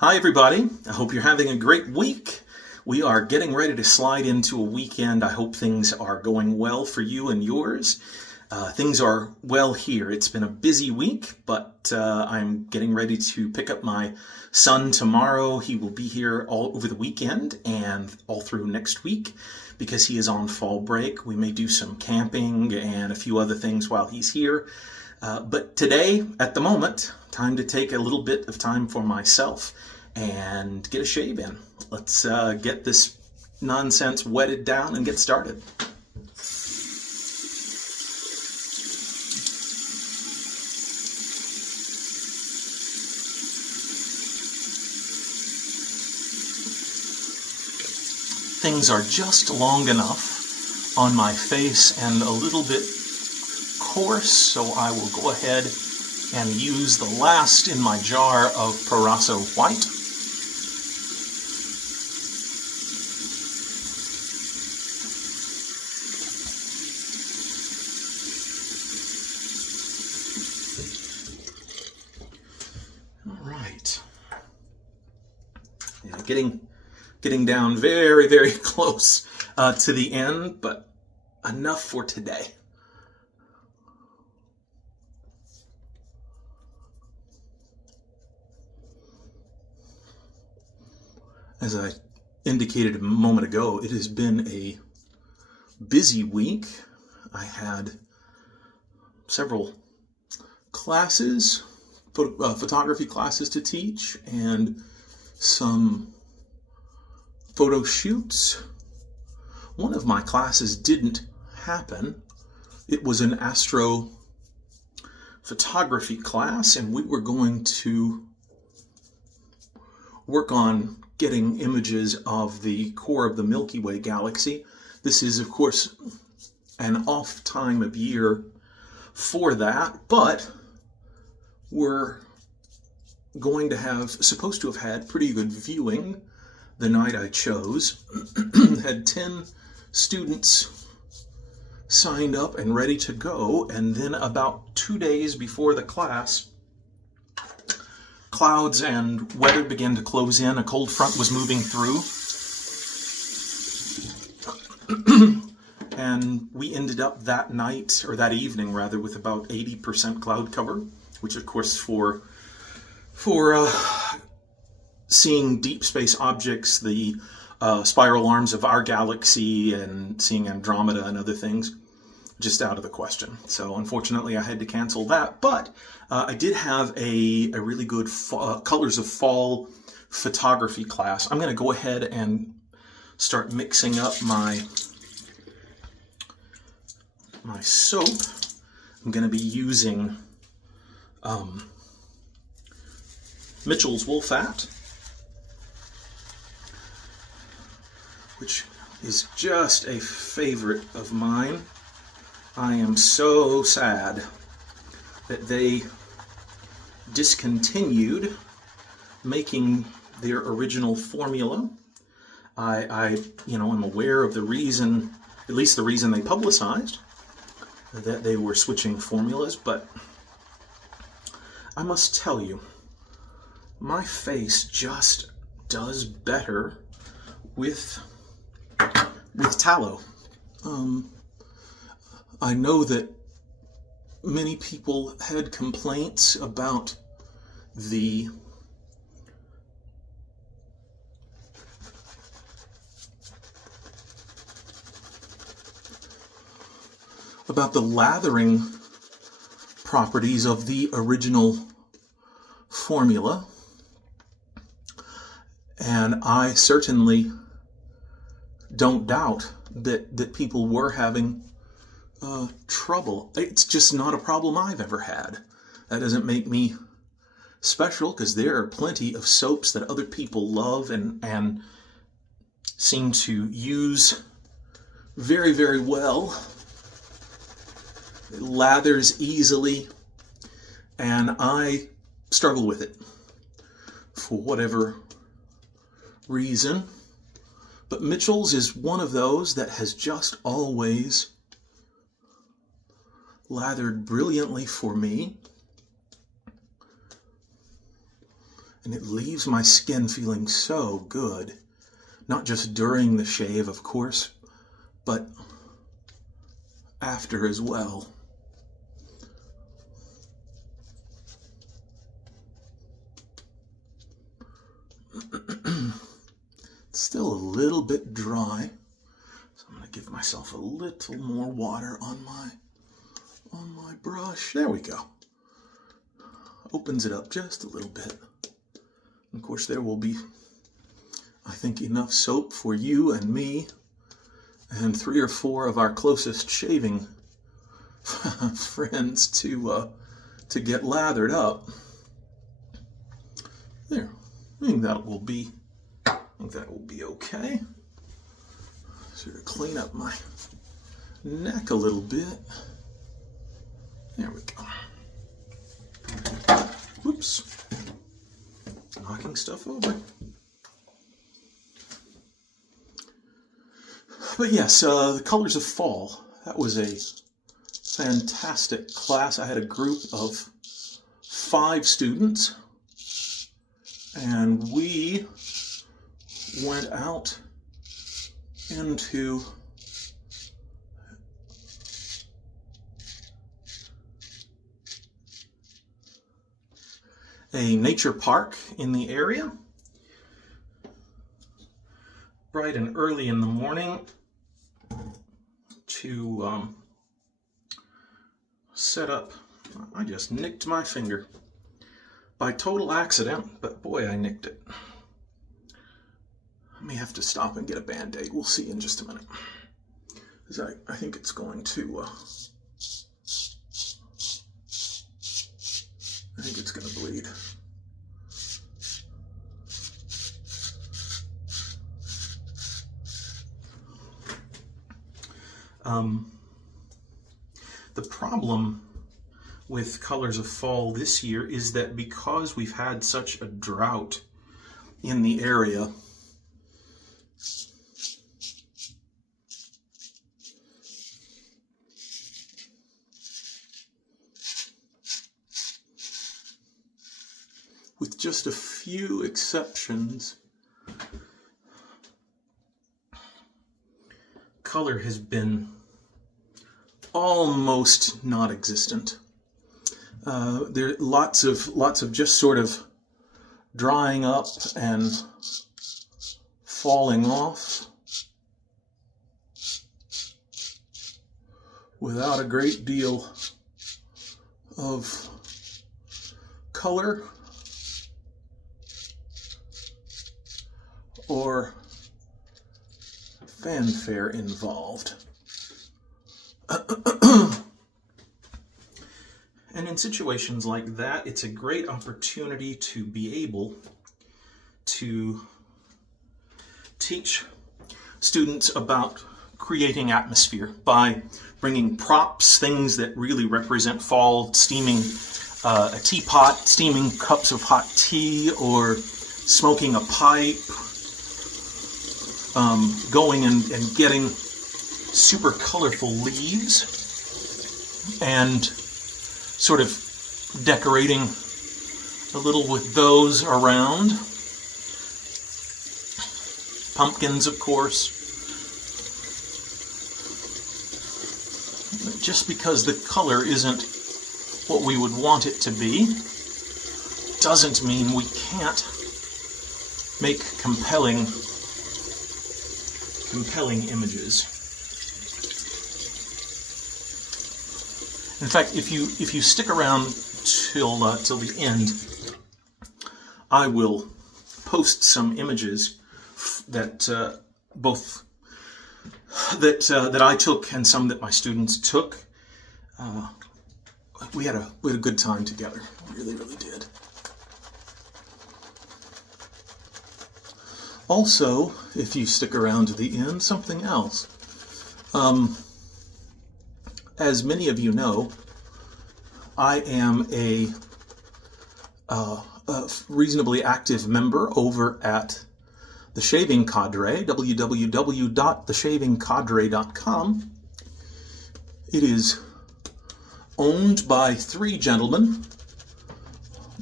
Hi everybody, I hope you're having a great week. We are getting ready to slide into a weekend. I hope things are going well for you and yours. Things are well here. It's been a busy week, but I'm getting ready to pick up my son tomorrow. He will be here all over the weekend and all through next week because he is on fall break. We may do some camping and a few other things while he's here. But today, at the moment, time to take a little bit of time for myself and get a shave in. Let's get this nonsense wetted down and get started. Things are just long enough on my face and a little bit coarse, so I will go ahead and use the last in my jar of Proraso White. All right. Yeah, getting down very, very close to the end, but enough for today. As I indicated a moment ago, it has been a busy week. I had several classes, photography classes to teach, and some photo shoots. One of my classes didn't happen. It was an astrophotography class, and we were going to work on getting images of the core of the Milky Way galaxy. This is, of course, an off time of year for that, but we're supposed to have had pretty good viewing the night I chose. Had 10 students signed up and ready to go, and then about 2 days before the class, clouds and weather began to close in. A cold front was moving through. And we ended up that night, or that evening rather, with about 80% cloud cover, which of course for seeing deep space objects, the spiral arms of our galaxy and seeing Andromeda and other things, just out of the question. So unfortunately I had to cancel that, but I did have a really good colors of fall photography class. I'm going to go ahead and start mixing up my soap. I'm going to be using Mitchell's Wool Fat, which is just a favorite of mine. I am so sad that they discontinued making their original formula. I am aware of the reason, at least the reason they publicized that they were switching formulas, but I must tell you, my face just does better with tallow. I know that many people had complaints about the lathering properties of the original formula, and I certainly don't doubt that people were having trouble. It's just not a problem I've ever had. That doesn't make me special, because there are plenty of soaps that other people love and seem to use very, very well. It lathers easily, and I struggle with it for whatever reason. But Mitchell's is one of those that has just always lathered brilliantly for me. and it leaves my skin feeling so good. Not just during the shave, of course, but after as well. It's still a little bit dry, so I'm going to give myself a little more water on my brush. There we go. Opens it up just a little bit. And of course, there will be, I think, enough soap for you and me and 3 or 4 of our closest shaving friends to get lathered up. There. I think that will be okay. Sort of clean up my neck a little bit. There we go. Whoops. Knocking stuff over. But yes, the Colors of Fall. That was a fantastic class. I had a group of 5 students, and we went out into a nature park in the area, bright and early in the morning, to set up. I just nicked my finger by total accident, but boy, I nicked it. I may have to stop and get a Band-Aid. We'll see in just a minute, because I think it's going to I think it's going to bleed. The problem with Colors of Fall this year is that because we've had such a drought in the area, with just a few exceptions, color has been almost non-existent. There are lots of just sort of drying up and falling off without a great deal of color or fanfare involved. And in situations like that, it's a great opportunity to be able to teach students about creating atmosphere by bringing props, things that really represent fall, steaming a teapot, steaming cups of hot tea, or smoking a pipe, going and getting super colorful leaves and sort of decorating a little with those around. Pumpkins, of course. Just because the color isn't what we would want it to be doesn't mean we can't make compelling images. In fact, if you stick around till the end, I will post some images that that I took and some that my students took. We had a good time together. We really did. Also, if you stick around to the end, something else. As many of you know, I am a reasonably active member over at The Shaving Cadre, www.theshavingcadre.com. It is owned by 3 gentlemen,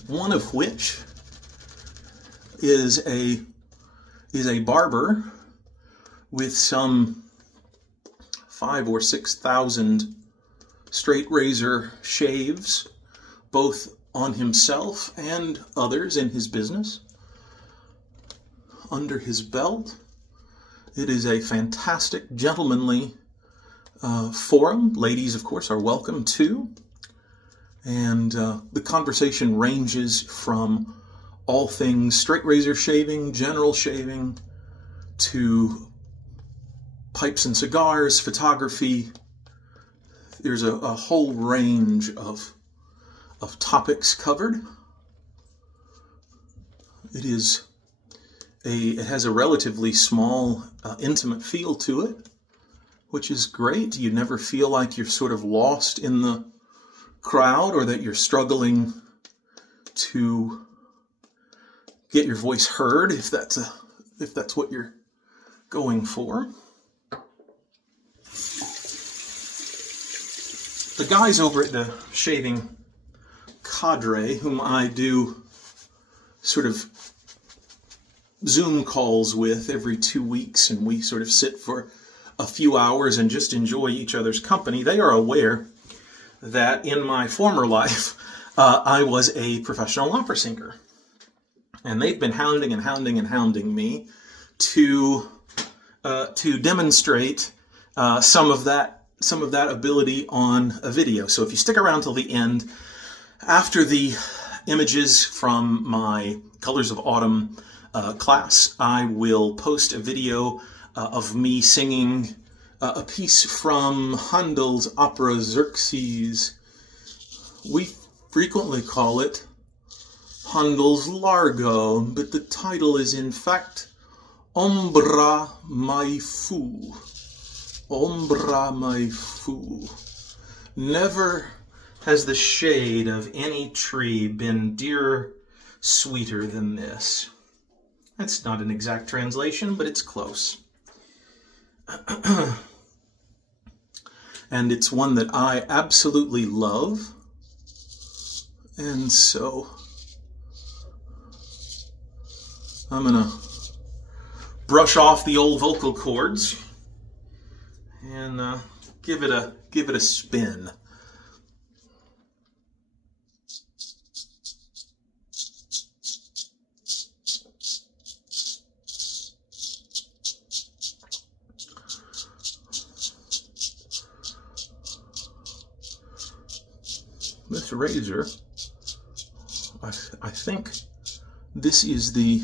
one of which is a barber with some 5,000 or 6,000 straight razor shaves, both on himself and others in his business, under his belt. It is a fantastic, gentlemanly forum. Ladies, of course, are welcome too. And the conversation ranges from all things straight razor shaving, general shaving, to pipes and cigars, photography. There's a whole range of topics covered. It has a relatively small, intimate feel to it, which is great. You never feel like you're sort of lost in the crowd or that you're struggling to get your voice heard, if that's what you're going for. The guys over at the shaving cadre, whom I do sort of Zoom calls with every 2 weeks, and we sort of sit for a few hours and just enjoy each other's company, they are aware that in my former life, I was a professional opera singer. And they've been hounding me to demonstrate some of that ability on a video. So if you stick around till the end, after the images from my Colors of Autumn class, I will post a video of me singing a piece from Handel's opera Xerxes. We frequently call it Handel's Largo, but the title is in fact Ombra mai fu. Ombra mai fu. Never has the shade of any tree been dearer, sweeter than this. That's not an exact translation, but it's close. And it's one that I absolutely love. And so I'm gonna brush off the old vocal cords and give it a spin. This razor, I think this is the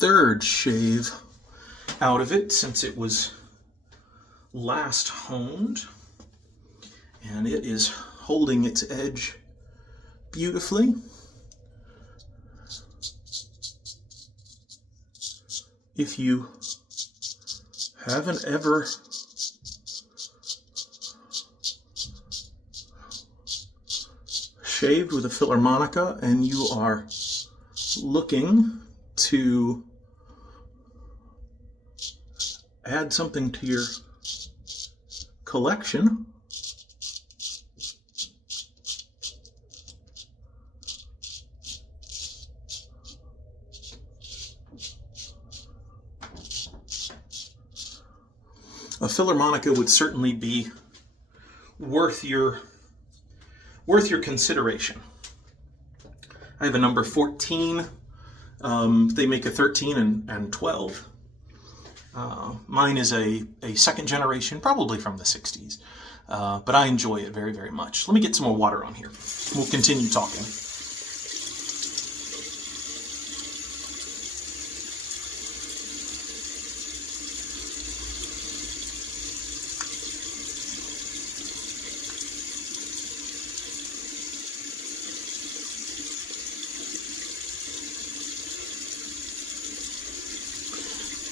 third shave out of it since it was last honed, and it is holding its edge beautifully. If you haven't ever shaved with a Filarmonica and you are looking to add something to your collection, a Filarmonica would certainly be worth your consideration. I have a number 14. They make a 13 and 12. Mine is a second generation, probably from the 60s, but I enjoy it very, very much. Let me get some more water on here. We'll continue talking.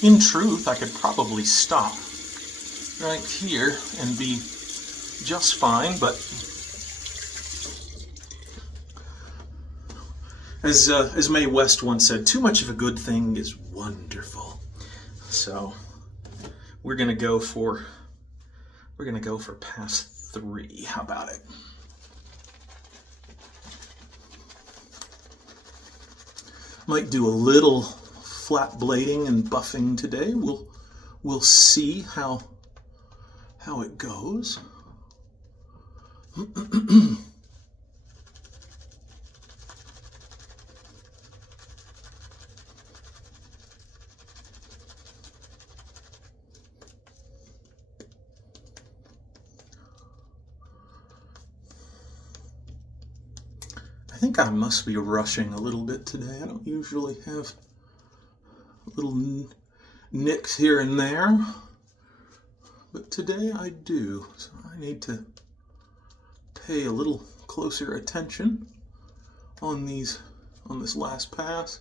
In truth, I could probably stop right here and be just fine, but as Mae West once said, too much of a good thing is wonderful. So we're gonna go for pass 3. How about it? Might do a little flat blading and buffing today. We'll see how it goes. I think I must be rushing a little bit today. I don't usually have little nicks here and there, but today I do. So I need to pay a little closer attention on this last pass,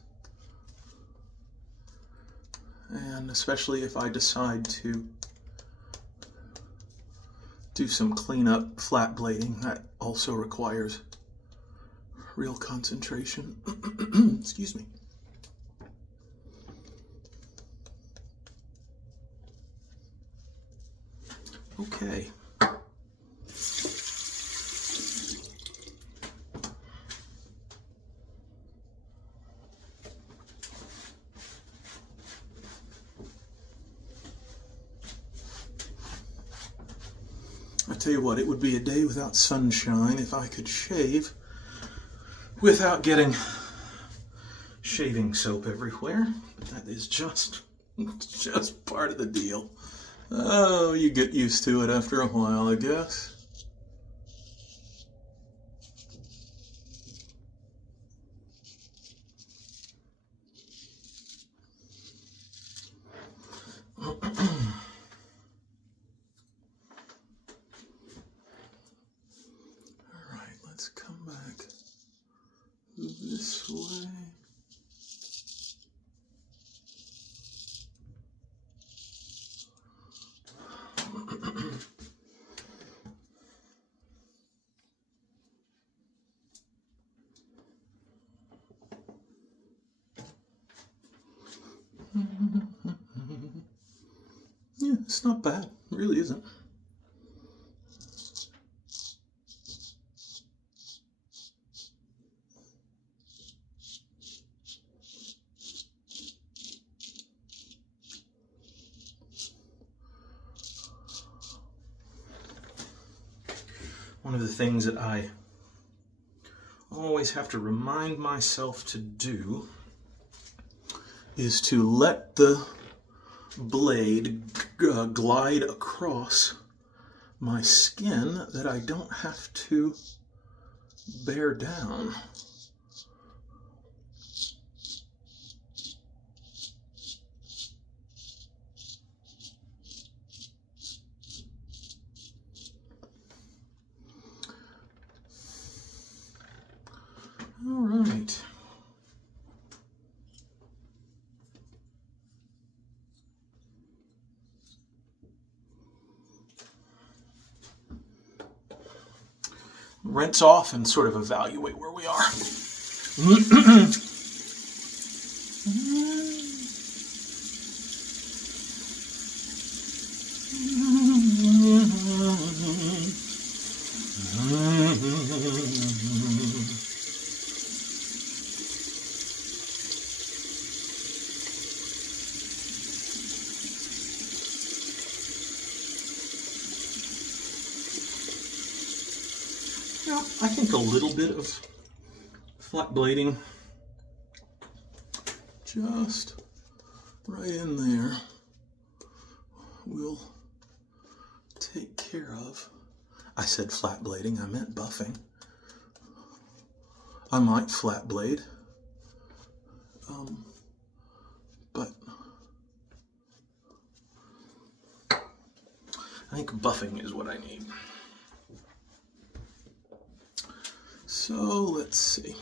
and especially if I decide to do some cleanup flat blading. That also requires real concentration. Excuse me. Okay. I tell you what, it would be a day without sunshine if I could shave without getting shaving soap everywhere. That is just part of the deal. Oh, you get used to it after a while, I guess. All right, let's come back this way. Yeah, it's not bad. It really isn't. One of the things that I always have to remind myself to do is to let the blade glide across my skin that I don't have to bear down. All right. Rinse off and sort of evaluate where we are. I think a little bit of flat blading, just right in there, will take care of. I said flat blading, I meant buffing. I might flat blade, but I think buffing is what I need. So let's see.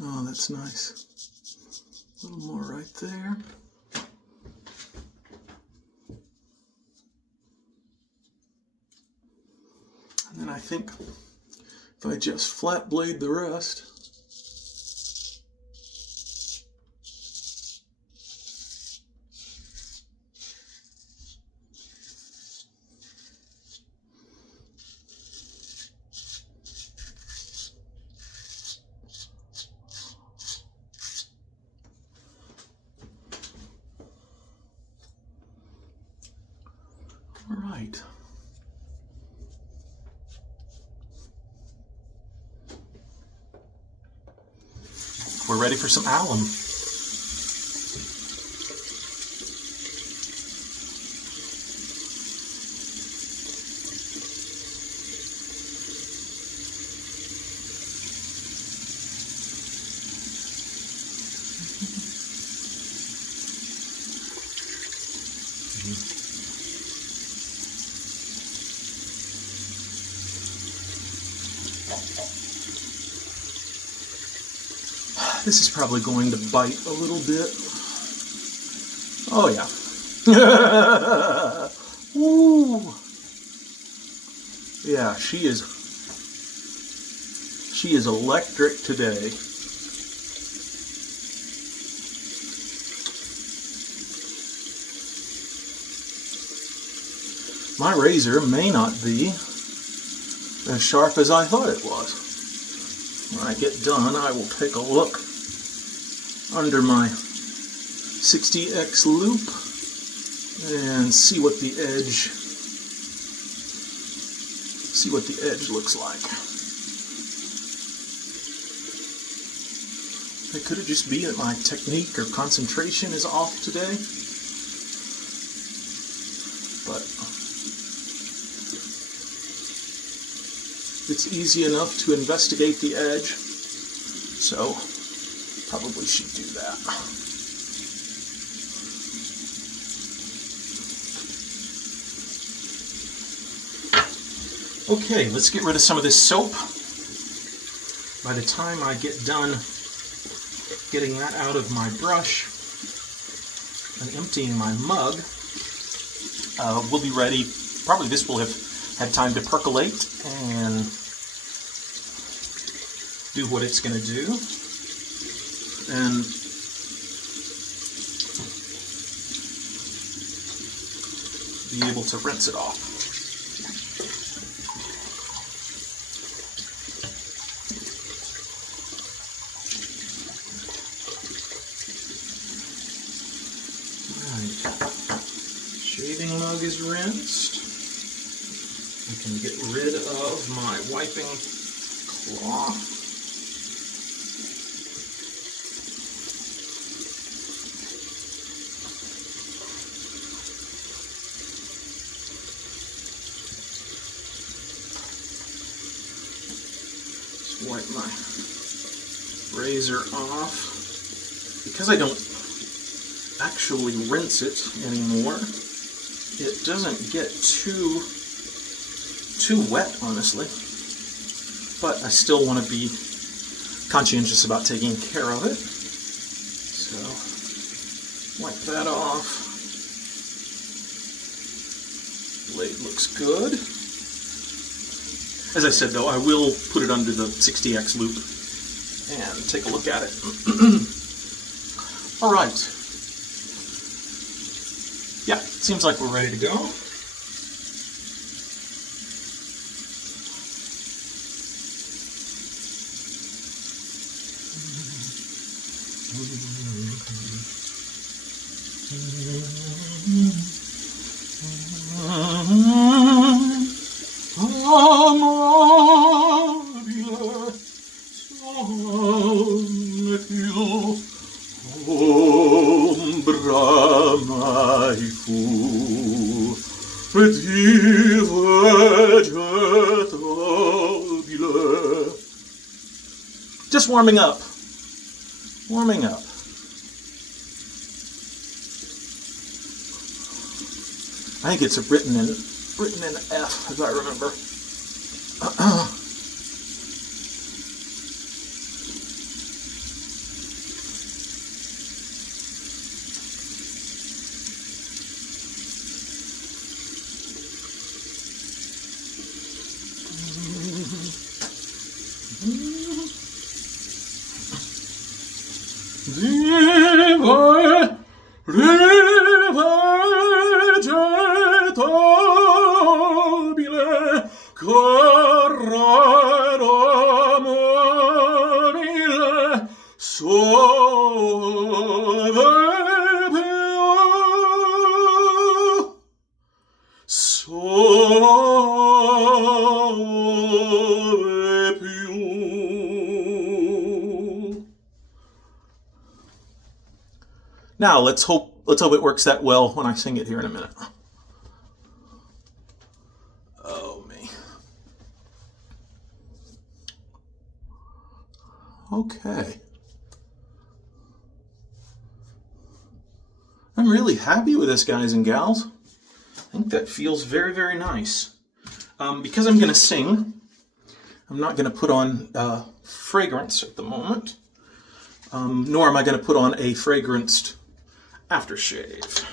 Oh, that's nice. A little more right there. And then I think if I just flat blade the rest. All right. We're ready for some alum. This is probably going to bite a little bit. Oh yeah. Ooh. Yeah, she is electric today. My razor may not be as sharp as I thought it was. When I get done, I will take a look under my 60X loop and see what the edge looks like. It could just be that my technique or concentration is off today, but it's easy enough to investigate the edge, so probably should do that. Okay, let's get rid of some of this soap. By the time I get done getting that out of my brush and emptying my mug, we'll be ready. Probably this will have had time to percolate and do what it's going to do. And be able to rinse it off. Alright, shaving mug is rinsed. I can get rid of my wiping cloth. Wipe my razor off. Because I don't actually rinse it anymore, it doesn't get too wet, honestly. But I still want to be conscientious about taking care of it. So, wipe that off. Blade looks good. As I said, though, I will put it under the 60X loop and take a look at it. All right. Yeah, seems like we're ready to go. Ombra mai fu, just warming up. Warming up. I think it's written in F, as I remember. Divergetabile carrera mobile sove più. Now let's hope it works that well when I sing it here in a minute. Oh me. Okay. I'm really happy with this, guys and gals. I think that feels very, very nice. Because I'm going to sing, I'm not going to put on fragrance at the moment, nor am I going to put on a fragranced aftershave.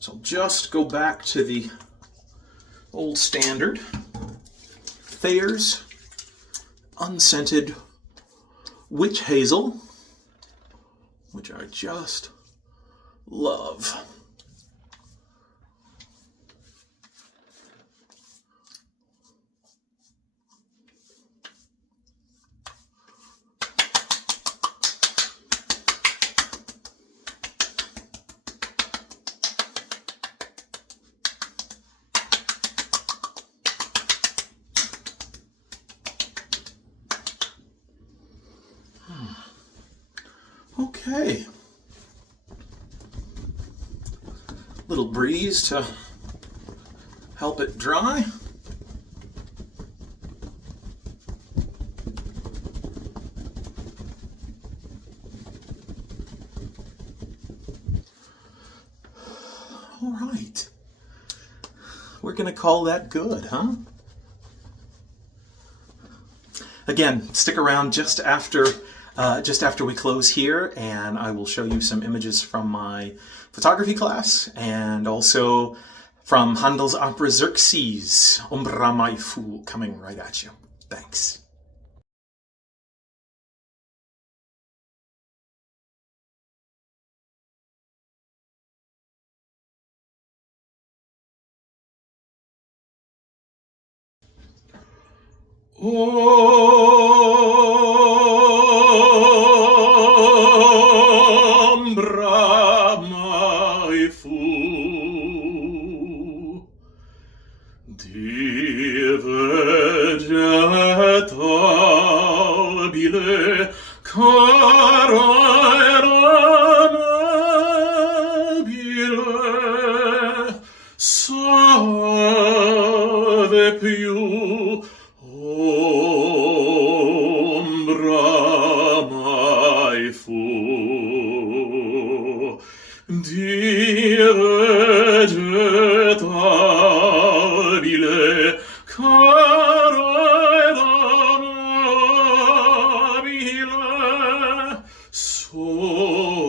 So I'll just go back to the old standard Thayer's unscented witch hazel, which I just love. Okay. Little breeze to help it dry. All right. We're going to call that good, huh? Again, stick around just after we close here, and I will show you some images from my photography class and also from Handel's opera Xerxes, Ombra, my fool, coming right at you. Thanks. Ombra, my fool, divergetabile carrera mobile sove più. Ombra, my fool, divergetabile carrera mobile sove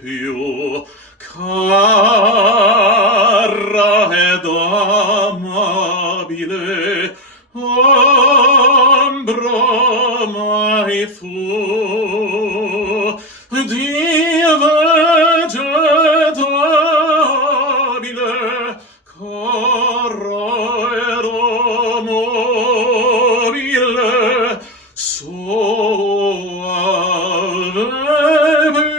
più. Carrera amabile Ombra, my fool, divergetabile carrera mobile sove più.